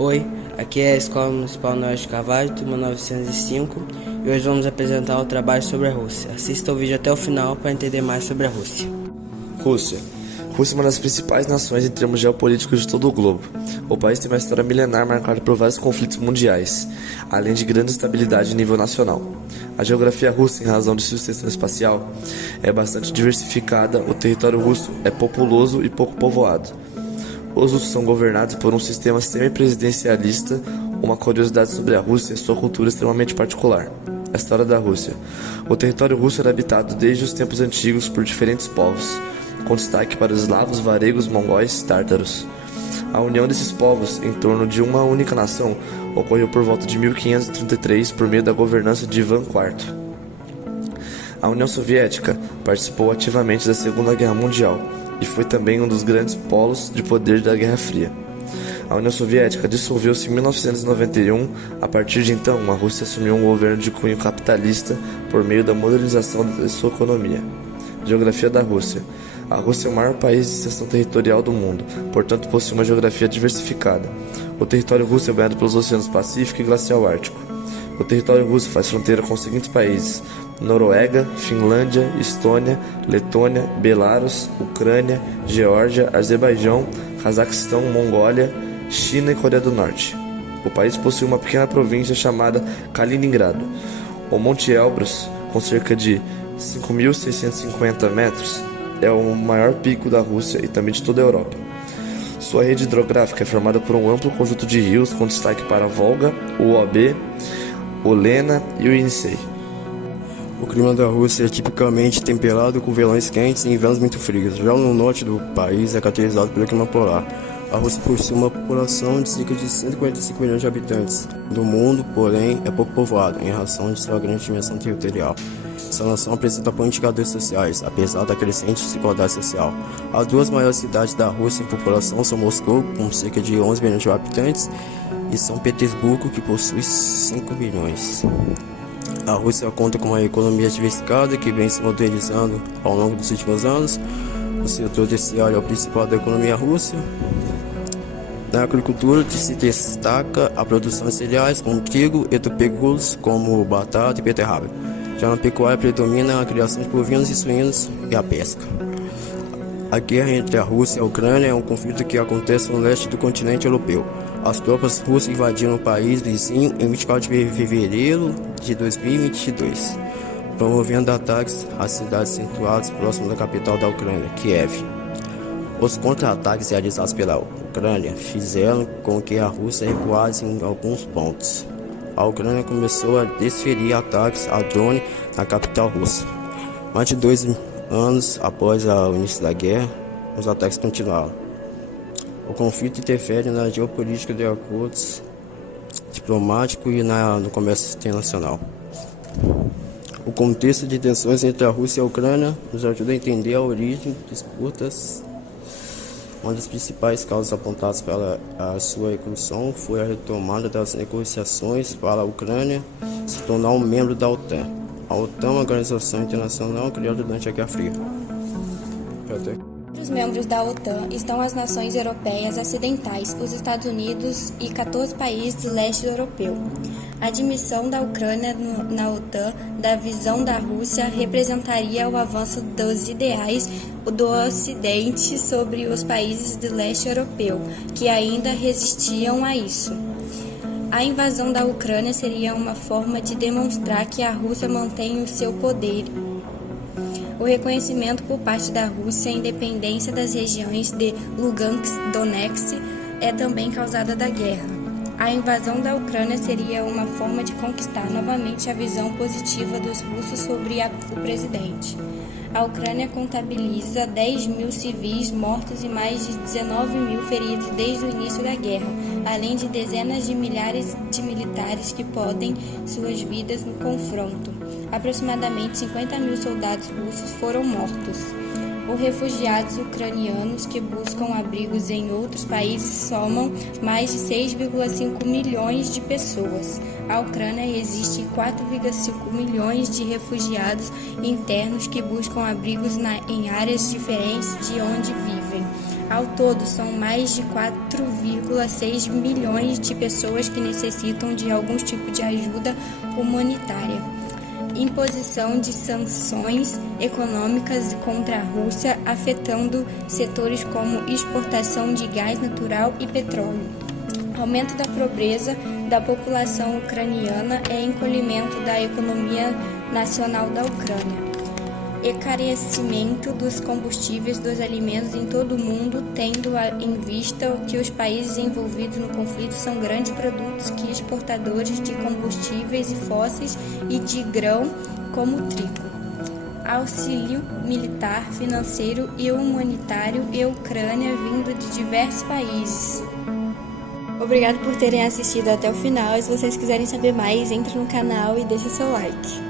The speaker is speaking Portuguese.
Oi, aqui é a Escola Municipal Noel de Carvalho, turma 905, e hoje vamos apresentar o trabalho sobre a Rússia. Assista o vídeo até o final para entender mais sobre a Rússia. Rússia. Rússia é uma das principais nações em termos geopolíticos de todo o globo. O país tem uma história milenar marcada por vários conflitos mundiais, além de grande estabilidade em nível nacional. A geografia russa, em razão de sua extensão espacial, é bastante diversificada. O território russo é populoso e pouco povoado. Os russos são governados por um sistema semipresidencialista. Uma curiosidade sobre a Rússia é sua cultura extremamente particular. A história da Rússia. O território russo era habitado desde os tempos antigos por diferentes povos, com destaque para os eslavos, varegos, mongóis, tártaros. A união desses povos em torno de uma única nação ocorreu por volta de 1533 por meio da governança de Ivan IV. A União Soviética participou ativamente da Segunda Guerra Mundial e foi também um dos grandes polos de poder da Guerra Fria. A União Soviética dissolveu-se em 1991. A partir de então, a Rússia assumiu um governo de cunho capitalista por meio da modernização de sua economia. Geografia da Rússia. A Rússia é o maior país de extensão territorial do mundo, portanto possui uma geografia diversificada. O território russo é banhado pelos oceanos Pacífico e Glacial Ártico. O território russo faz fronteira com os seguintes países: Noruega, Finlândia, Estônia, Letônia, Belarus, Ucrânia, Geórgia, Azerbaijão, Cazaquistão, Mongólia, China e Coreia do Norte. O país possui uma pequena província chamada Kaliningrado. O Monte Elbrus, com cerca de 5.650 metros, é o maior pico da Rússia e também de toda a Europa. Sua rede hidrográfica é formada por um amplo conjunto de rios, com destaque para a Volga, o Ob, o Lena e o Yenisei. O clima da Rússia é tipicamente temperado, com verões quentes e invernos muito frios. Já no norte do país é caracterizado pelo clima polar. A Rússia possui uma população de cerca de 145 milhões de habitantes. Do mundo, porém, é pouco povoado, em razão de sua grande dimensão territorial. Essa nação apresenta bons indicadores sociais, apesar da crescente desigualdade social. As duas maiores cidades da Rússia em população são Moscou, com cerca de 11 milhões de habitantes, e São Petersburgo, que possui 5 milhões. A Rússia conta com uma economia diversificada que vem se modernizando ao longo dos últimos anos. O setor terciário é o principal da economia russa. Na agricultura se destaca a produção de cereais como trigo e tubérculos como batata e beterraba. Já na pecuária predomina a criação de bovinos e suínos e a pesca. A guerra entre a Rússia e a Ucrânia é um conflito que acontece no leste do continente europeu. As tropas russas invadiram o país vizinho em 24 de fevereiro de 2022, promovendo ataques às cidades situadas próximas da capital da Ucrânia, Kiev. Os contra-ataques realizados pela Ucrânia fizeram com que a Rússia recuasse em alguns pontos. A Ucrânia começou a desferir ataques a drone na capital russa. Mais de 2 anos após o início da guerra, os ataques continuaram. O conflito interfere na geopolítica de acordos diplomáticos e no comércio internacional. O contexto de tensões entre a Rússia e a Ucrânia nos ajuda a entender a origem de disputas. Uma das principais causas apontadas para a sua eclosão foi a retomada das negociações para a Ucrânia se tornar um membro da OTAN. A OTAN é uma organização internacional criada durante a Guerra Fria. Entre os membros da OTAN estão as nações europeias ocidentais, os Estados Unidos e 14 países do leste europeu. A admissão da Ucrânia na OTAN, da visão da Rússia, representaria o avanço dos ideais do Ocidente sobre os países do leste europeu, que ainda resistiam a isso. A invasão da Ucrânia seria uma forma de demonstrar que a Rússia mantém o seu poder. O reconhecimento por parte da Rússia à independência das regiões de Lugansk e Donetsk é também causada da guerra. A invasão da Ucrânia seria uma forma de conquistar novamente a visão positiva dos russos sobre o presidente. A Ucrânia contabiliza 10 mil civis mortos e mais de 19 mil feridos desde o início da guerra, além de dezenas de milhares de militares que perdem suas vidas no confronto. Aproximadamente 50 mil soldados russos foram mortos. Os refugiados ucranianos que buscam abrigos em outros países somam mais de 6,5 milhões de pessoas. A Ucrânia existe 4,5 milhões de refugiados internos que buscam abrigos em áreas diferentes de onde vivem. Ao todo, são mais de 4,6 milhões de pessoas que necessitam de algum tipo de ajuda humanitária. Imposição de sanções econômicas contra a Rússia, afetando setores como exportação de gás natural e petróleo. Aumento da pobreza da população ucraniana e encolhimento da economia nacional da Ucrânia. Encarecimento dos combustíveis dos alimentos em todo o mundo, tendo em vista que os países envolvidos no conflito são grandes produtos que exportadores de combustíveis e fósseis e de grão como trigo. Auxílio militar, financeiro e humanitário e Ucrânia vindo de diversos países. Obrigado por terem assistido até o final. E se vocês quiserem saber mais, entre no canal e deixe seu like.